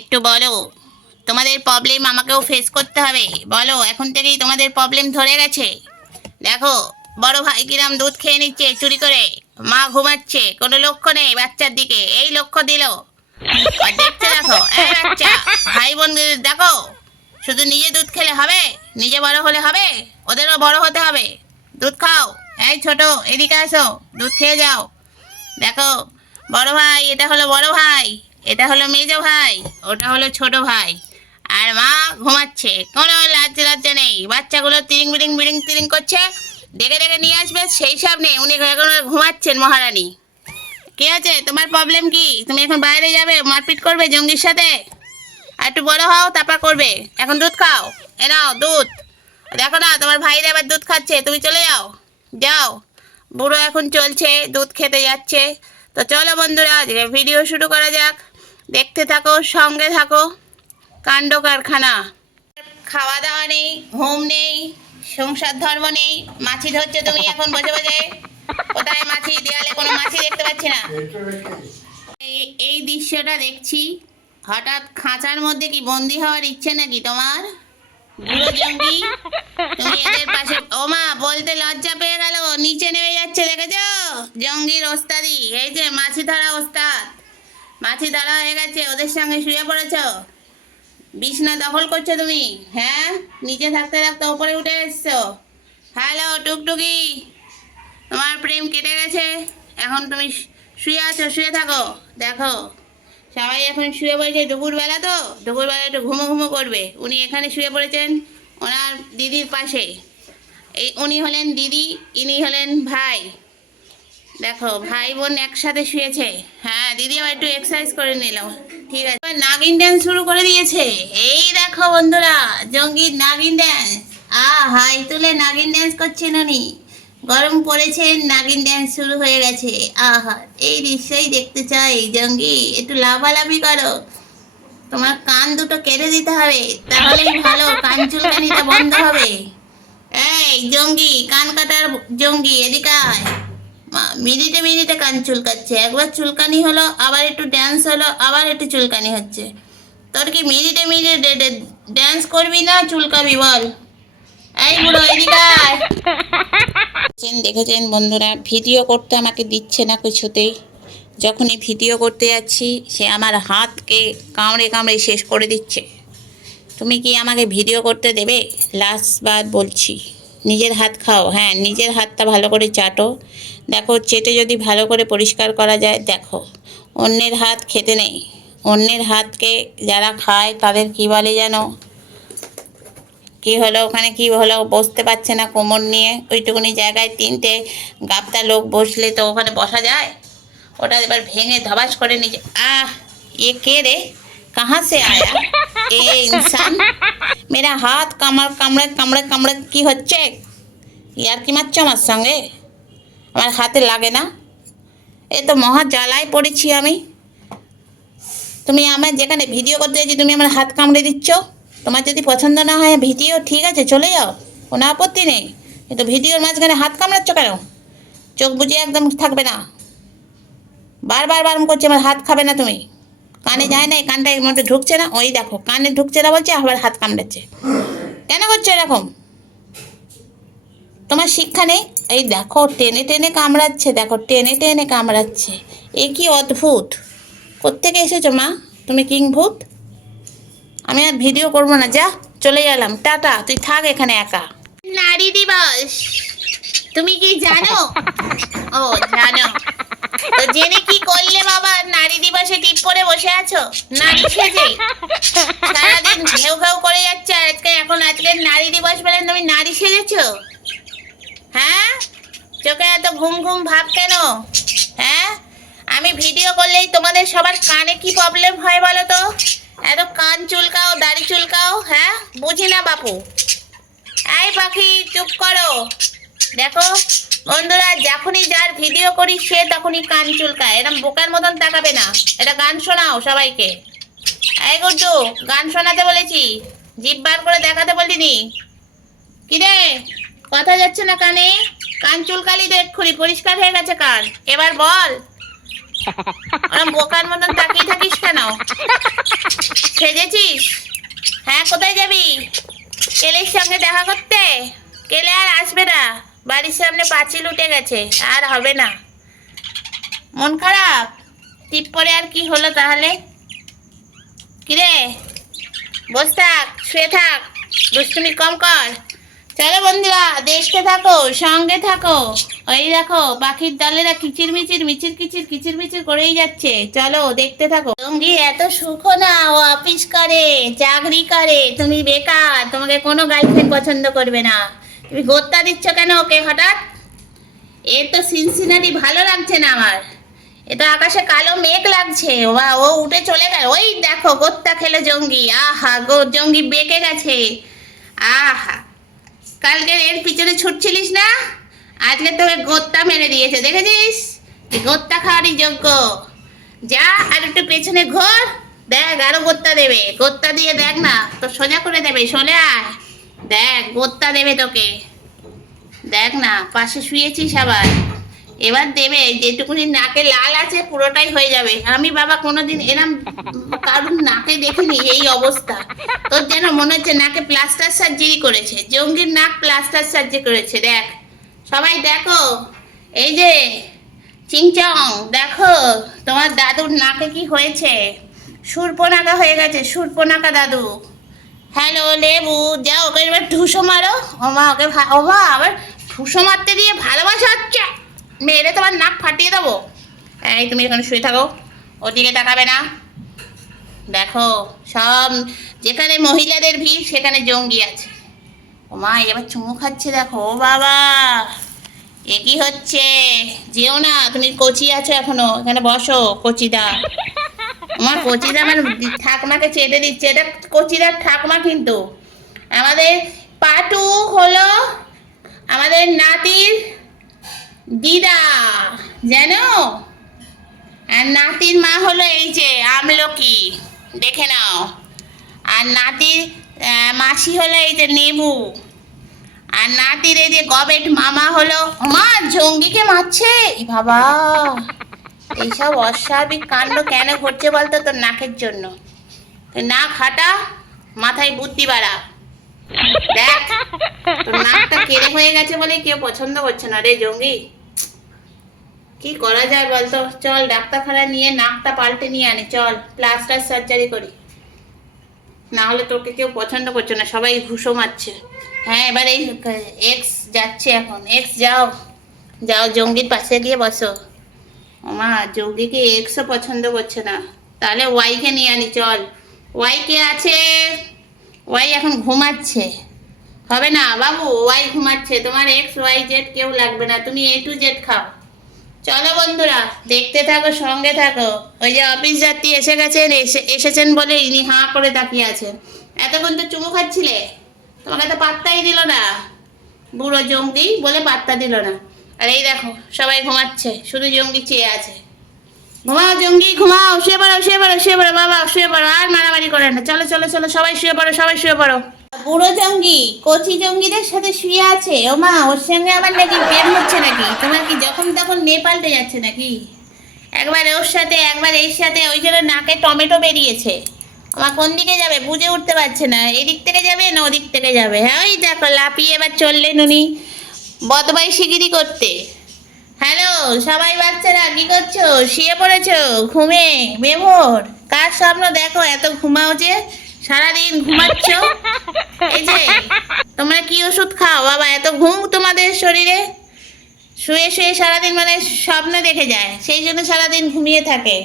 একটু বলো, তোমাদের প্রবলেম আমাকেও ফেস করতে হবে। বলো, এখন থেকেই তোমাদের প্রবলেম ধরে গেছে। দেখো, বড় ভাই কিরাম দুধ খেয়ে নিচ্ছে চুরি করে, মা ঘুমাচ্ছে, কোনো লক্ষ্য নেই বাচ্চার দিকে, এই লক্ষ্য দিল। আর দেখতে দেখো, এই বাচ্চা, ভাই বোন দেখো, শুধু নিজে দুধ খেলে হবে? নিজে বড় হলে হবে? ওদেরও বড় হতে হবে। দুধ খাও। এই ছোট, এদিকে আসো, দুধ খেয়ে যাও। দেখো, বড় ভাই, এটা হলো বড় ভাই, এটা হলো মেজো ভাই, ওটা হলো ছোট ভাই। আর মা ঘুমাচ্ছে, কোনো লজ্জা নেই। বাচ্চাগুলো তিরিং বিড়িং বিড়িং তিরিং করছে, ডেকে ডেকে নিয়ে আসবে, সেই সব নেই। উনি এখন ঘুমাচ্ছেন মহারানী। কি আছে, তোমার প্রবলেম কি? তুমি এখন বাইরে যাবে, মারপিট করবে জঙ্গির সাথে? আর একটু বড় হও, তারপর করবে। এখন দুধ খাও, এ নাও দুধ। দেখো না, তোমার ভাইরা এবার দুধ খাচ্ছে, তুমি চলে যাও। যাও, বুড়ো এখন চলছে, দুধ খেতে যাচ্ছে। তো চলো বন্ধুরা, আজকে ভিডিও শুরু করা যাক। দেখতে থাকো, সঙ্গে থাকো। কাণ্ড কারখানা। খাওয়া দাওয়া নেই, ঘুম নেই, সংসার ধর্ম নেই। মাছি ধরছে তুমি এখন বসে বসে। কোথায় মাছি? দেয়ালে কোনো মাছি দেখতে পাচ্ছি না। এই এই দৃশ্যটা দেখছি, হঠাৎ খাঁচার মধ্যে কি বন্দি হওয়ার ইচ্ছে নাকি তোমার? বুড়ো জঙ্গি, তুমি এদের পাশে। ও মা, বলতে লজ্জা পেয়ে গেল, নিচে নেমে যাচ্ছে, দেখেছো? জঙ্গির ওস্তাদি, এই যে মাছি ধরা ওস্তাদ। মাছি ধরা হয়ে গেছে, ওদের সঙ্গে শুয়ে পড়েছো, বিছনা দখল করছো তুমি। হ্যাঁ, নিচে থাকতে থাকতে ওপরে উঠে এসছো। হ্যালো টুকটুকি, তোমার প্রেম কেটে গেছে, এখন তুমি শুয়ে আছো, শুয়ে থাকো। দেখো, সবাই এখন শুয়ে পড়েছে, দুপুরবেলা তো, দুপুরবেলা একটু ঘুমো ঘুমো করবে। উনি এখানে শুয়ে পড়েছেন ওনার দিদির পাশে। এই উনি হলেন দিদি, ইনি হলেন ভাই। দেখো, ভাই বোন একসাথে শুয়েছে। হ্যাঁ, দিদি আবার একটু এক্সারসাইজ করে নিলাম। ঠিক আছে, এবার নাগিন ড্যান্স শুরু করে দিয়েছে। এই দেখো বন্ধুরা, জঙ্গির নাগিন ড্যান্স। হাই তুলে নাগিন ড্যান্স করছেন উনি। গরম পড়েছে, নাগিন ড্যান্স শুরু হয়ে গেছে। আহা, এই দৃশ্যই দেখতে চাই। জঙ্গি, একটু লাফালাফি করো। তোমার কান দুটো কেটে দিতে হবে, তাহলেই ভালো, কান চুলকানিটা বন্ধ হবে। এই জঙ্গি, কান কাটার জঙ্গি, এদিকে আয়। মিনিটে মিনিটে কান চুলকাচ্ছে। একবার চুলকানি হলো, আবার একটু ড্যান্স হলো, আবার একটু চুলকানি হচ্ছে। তোর কি মিনিটে মিনিটে ড্যান্স করবি না চুলকাবি বল? এই বুড়ো, এদিকে আয়। দেখেছেন বন্ধুরা, ভিডিও করতে আমাকে দিচ্ছে না কিছুতেই। যখনই ভিডিও করতে যাচ্ছি, সে আমার হাতকে কামড়ে কামড়ে শেষ করে দিচ্ছে। তুমি কি আমাকে ভিডিও করতে দেবে? লাস্ট বার বলছি, নিজের হাত খাও। হ্যাঁ, নিজের হাতটা ভালো করে চাটো। দেখো, চেটে যদি ভালো করে পরিষ্কার করা যায়। দেখো, অন্যের হাত খেতে নেই। অন্যের হাতকে যারা খায় তাদের কি বলে যেন, কি হলো ওখানে, কি হলো বসতে পারছে না কোমর নিয়ে। ওইটুকুনি জায়গায় তিনটে গাবদা লোক বসলে তো ওখানে বসা যায়? ওটা এবার ভেঙে ধবাস করে নিজে। ये के रे, कहाँ से आया ए इंसान? मेरा हाथ কামড়ে কামড়ে কামড়ে কামড়ে কি হচ্ছে? ইয়ার কি মারছো আমার সঙ্গে? আমার হাতে লাগে না? এ তো মহা জ্বালায় পড়েছি আমি। তুমি আমার যেখানে ভিডিও করতে যাচ্ছি, তুমি আমার হাত কামড়ে দিচ্ছ। তোমার যদি পছন্দ না হয় ভিডিও, ঠিক আছে চলে যাও, কোনো আপত্তি নেই, কিন্তু ভিডিওর মাঝখানে হাত কামড়াচ্ছ কেন? চোখ বুজিয়ে একদম থাকবে না। বারবার বারণ করছে, আমার হাত খাবে না তুমি। কানে যায় না, এই কানটা এর মধ্যে ঢুকছে না। ওই দেখো, কানে ঢুকছে না বলছে, আবার হাত কামড়াচ্ছে। কেন করছো এরকম? তোমার শিক্ষা নেই? এই দেখো, টেনে টেনে কামড়াচ্ছে, দেখো টেনে টেনে কামড়াচ্ছে। এ কি অদ্ভুত! কোত্থেকে এসেছো মা? তুমি কিংভূত। আমি আর ভিডিও করবো না, যা, চলে গেলাম, টাটা, তুই থাক এখানে একা। নারী দিবস, তুমি কি জানো? ও জানো তো, জেনে কি করলে বাবা? নারী দিবসে টিপ পরে বসে আছো নারী সেজে, সারাদিন ঘেউ ঘেউ করে যাচ্ছে। আর আজকে নারী দিবস বলে তুমি নারী সেজেছো? হ্যাঁ, চোখে এত ঘুম ঘুম ভাব কেন? হ্যাঁ, আমি ভিডিও করলেই তোমাদের সবার কানে কি প্রবলেম হয় বলো তো? এত কান চুলকাও, দাড়ি চুলকাও। হ্যাঁ, বুঝি না বাপু। এই পাখি, চুপ করো। দেখো বন্ধুরা, যখনই যার ভিডিও করি সে তখনই কান চুলকায়। এরকম বোকার মতন তাকাবে না। এটা গান শোনাও সবাইকে। এই গুড্ডু, গান শোনাতে বলেছি, জিভ বার করে দেখাতে বলিনি। কিরে, কথা যাচ্ছে না কানে? কান চুলকালি তো এক্ষুনি, পরিষ্কার হয়ে গেছে কান। এবার বল। ওরম বোকার মতন তাকিয়ে থাকিস কেন? সেজেছিস? হ্যাঁ, কোথায় যাবি? কেলের সঙ্গে দেখা করতে? কেলে আর আসবে না, বাড়ির সামনে পাঁচিল উঠে গেছে, আর হবে না। মন খারাপ? টিপ পরে আর কি হলো তাহলে? কিরে, বস থাক, শুয়ে থাক, দুষ্টুমি কম কর। চলো বন্ধুরা, দেখতে থাকো, সঙ্গে থাকো। ওই দেখো পাখির দলেরা কিচির মিচির মিচির কিচির কিচির মিচির করেই যাচ্ছে। চলো দেখতে থাকো। জঙ্গি এত সুখ না, ও অফিস করে, চাকরি করে, তুমি বেকার, তোমাকে কোনো গার্লফ্রেন্ড পছন্দ করবে না। তুমি গোত্তা দিচ্ছ কেন ওকে হঠাৎ? এ তো সিনসিনারি ভালো লাগছে না আমার। এটা আকাশে কালো মেঘ লাগছে, ও উঠে চলে গেল। ওই দেখো গোত্তা খেলো জঙ্গি। আহা গো, জঙ্গি বেঁকে গেছে। আহা, কালকে এর পিছনে ছুটছিলিস না, আজকে তোকে গোত্তা মেরে দিয়েছে, দেখেছিস? গোত্তা খাওয়ারই যোগ্য। যা আর একটু পেছনে ঘোর, দেখ আরো গোত্তা দেবে। গোত্তা দিয়ে দেখ না, তো সোজা করে দেবে। চলে আয়, দেখ গোত্তা দেবে তোকে। দেখ না, পাশে শুয়েছিস আবার, এবার দেবে। যেটুকুনি নাকে লাল আছে পুরোটাই হয়ে যাবে। আমি বাবা কোনোদিন এরম কারুর নাকে দেখিনি এই অবস্থা। তোর যেন মনে হচ্ছে নাকে প্লাস্টার সার্জারি করেছে। জঙ্গির নাক প্লাস্টার সার্জারি করেছে, দেখ। সবাই দেখো, এই যে চিংচং, দেখো তোমার দাদুর নাকে কি হয়েছে। সুরপনাকা হয়ে গেছে, সুরপনাকা দাদু। হ্যালো লেবু, যাও ওকে এবার ঠুসো মারো। ওমা, ওকে ওমা, আবার ঠুসো মারতে দিয়ে ভালোবাসা হচ্ছে। মেরে তোমার নাক ফাটিয়ে দেবো। এই তুমি এখানে শুয়ে থাকো, ওদিকে তাকাবে না। দেখো, সব যেখানে মহিলাদের ভিড় সেখানে জঙ্গি আছে। ও মা, এবার চুমু খাচ্ছে, দেখো। ও বাবা, এ কি হচ্ছে? যেও না, তুমি কচি আছো এখনো, এখানে বসো কচিদা। আমার কচিদা আমার ঠাকমাকে চেটে দিচ্ছে। এটা কচিদার ঠাকমা কিন্তু। আমাদের পাটু হলো আমাদের নাতির দিদা, জানো? আর নাতির মা হলো এই যে আমলকি, দেখে নাও। আর নাতির মাসি হলো এই যে নেবু। আর নাতির এই যে গবেট মামা হলো। মা, জঙ্গিকে মারছে, এ বাবা। এইসব অস্বাভাবিক কাণ্ড কেন ঘটছে বলতো? তোর নাকের জন্য। তুই নাক হাঁটা, মাথায় বুদ্ধি বাড়া। দেখ, তোর নাকটা কেড়ে হয়ে গেছে বলে কেউ পছন্দ করছে না রে জঙ্গি। কি করা যায় বলতো? চল ডাক্তারখানায় নিয়ে নাকটা পাল্টে নিয়ে আনি, চল প্লাস্টার সার্জারি করি। না হলে তোকে কেউ পছন্দ করছে না, সবাই ঘুষো মারছে। হ্যাঁ, এবার এই এক্স যাচ্ছে এখন। এক্স যাও, যাও জঙ্গির পাশে গিয়ে বসো। ওমা, জঙ্গিকে এক্সও পছন্দ করছে না, তাহলে ওয়াইকে নিয়ে আনি, চল। ওয়াই কে আছে? ওয়াই এখন ঘুমাচ্ছে। হবে না বাবু, ওয়াই ঘুমাচ্ছে। তোমার এক্স ওয়াই জেড কেউ লাগবে না, তুমি এ টু জেড খাও। চলো বন্ধুরা, দেখতে থাকো, সঙ্গে থাকো। ওই যে অফিস যাত্রী এসে গেছেন, এসেছেন বলে ইনি হাঁ করে তাকিয়ে আছেন। এতক্ষণ তো চুমু খাচ্ছিলে, তোমাকে তো পাত্তাই দিল না। বুড়ো জঙ্গি বলে পাত্তা দিল না। আর এই দেখো সবাই ঘুমাচ্ছে, শুধু জঙ্গি চেয়ে আছে। ঘুমাও জঙ্গি, ঘুমাও, শুয়ে পড়ো, শুয়ে পড়ো, শুয়ে পড়ো বাবা, শুয়ে পড়ো। আর মারামারি করে না, চলো চলো চলো, সবাই শুয়ে পড়ো, সবাই শুয়ে পড়ো। বুড়ো জঙ্গি কচি জঙ্গিদের সাথে শুয়ে আছে। ও মা, ওর সঙ্গে আমার নাকি প্রেম হচ্ছে নাকি? তোমার কি যখন তখন মেয়ে পাল্টে যাচ্ছে নাকি? একবার ওর সাথে, একবার এর সাথে, ওই জন্য নাকে টমেটো বেরিয়েছে। আমার কোন দিকে যাবে বুঝে উঠতে পারছে না, এদিক থেকে যাবে না ওদিক থেকে যাবে। হ্যাঁ, ওই দেখো লাফিয়ে এবার চললেন উনি বদমাইশিগিরি করতে। হ্যালো সবাই, বাচ্চারা কি করছো? শুয়ে পড়েছো ঘুমে বেভোর? কার স্বপ্ন দেখো এত ঘুমাও যে? সারাদিন ঘুমাচ্ছ। এই যে তোমরা কি ওষুধ খাও বাবা, এত ঘুম তোমাদের শরীরে? শুয়ে শুয়ে সারাদিন মানে স্বপ্ন দেখে যায়, সেই জন্য সারাদিন ঘুমিয়ে থাকে।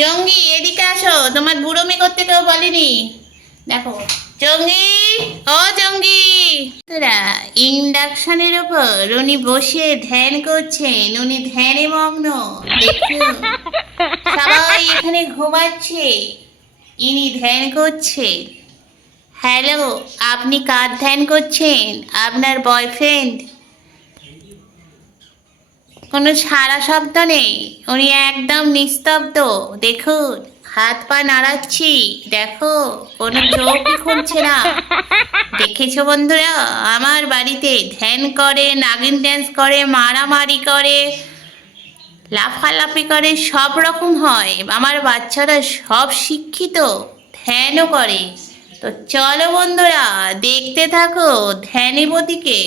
জঙ্গি এদিকে আসো, তোমার বুড়োমি করতে কেউ বলেনি। দেখো জঙ্গি, ও জঙ্গি। ইন্ডাকশনের উপর উনি বসে ধ্যান করছেন, উনি ধ্যানে মগ্ন। দেখুন সবাই এখানে ঘুমাচ্ছে, ইনি ধ্যান করছেন। হ্যালো, আপনি কার ধ্যান করছেন? আপনার বয়ফ্রেন্ড? কোনো সারা শব্দ নেই, উনি একদম নিস্তব্ধ। দেখুন হাত পা নাড়াচ্ছি, দেখো কোনো চোখই খুলছে না। দেখেছো বন্ধুরা, আমার বাড়িতে ধ্যান করে, নাগিন ড্যান্স করে, মারামারি করে, লাফালাফি করে, সব রকম হয়, আমার বাচ্চারা সব শিক্ষিত, ধ্যানও করে। তো চলো বন্ধুরা, দেখতে থাকো ধ্যানীবতীকে।